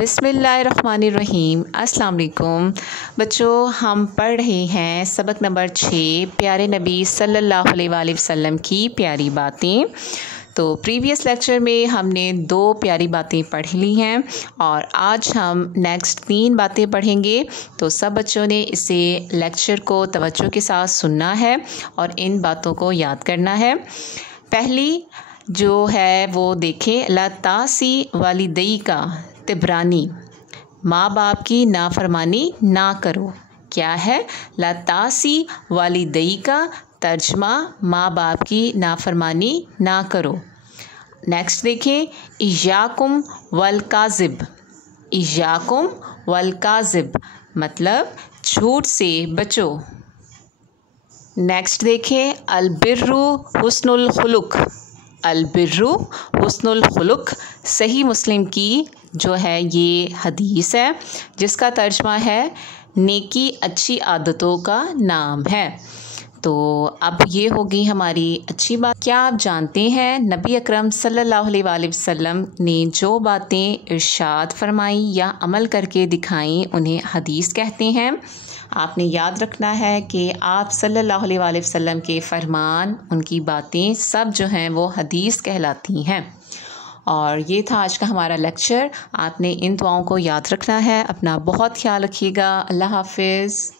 बिस्मिल्लाहिर्रहमानिर्रहीम। अस्सलाम वालेकुम बच्चों, हम पढ़ रहे हैं सबक नंबर 6 प्यारे नबी सल्लल्लाहु अलैहि वसल्लम की प्यारी बातें। तो प्रीवियस लेक्चर में हमने 2 प्यारी बातें पढ़ ली हैं और आज हम नेक्स्ट 3 बातें पढ़ेंगे। तो सब बच्चों ने इसे लेक्चर को तवज्जो के साथ सुनना है और इन बातों को याद करना है। पहली जो है वो देखें, लतासी वालिदई का तिब्रानी, माँ बाप की नाफरमानी ना करो। क्या है? लतासी वालिदई का तर्जमा, माँ बाप की नाफरमानी ना करो। नेक्स्ट देखें, इयाकुम वल काज़िब। इयाकुम वल काज़िब मतलब झूठ से बचो। नेक्स्ट देखें, अलबिर्रु हुस्नुल खुलुक। अलबिर्रु हुस्नुल खुलुक सही मुस्लिम की जो है ये हदीस है, जिसका तर्जमा है नेकी अच्छी आदतों का नाम है। तो अब ये होगी हमारी अच्छी बात। क्या आप जानते हैं नबी अकरम सल्लल्लाहु अलैहि वसल्लम ने जो बातें इरशाद फरमाई या अमल करके दिखाई उन्हें हदीस कहते हैं। आपने याद रखना है कि आप सल्लल्लाहु अलैहि वसल्लम के फरमान, उनकी बातें सब जो हैं वो हदीस कहलाती हैं। और ये था आज का हमारा लेक्चर। आपने इन दुआओं को याद रखना है। अपना बहुत ख्याल रखिएगा। अल्लाह हाफ़िज़।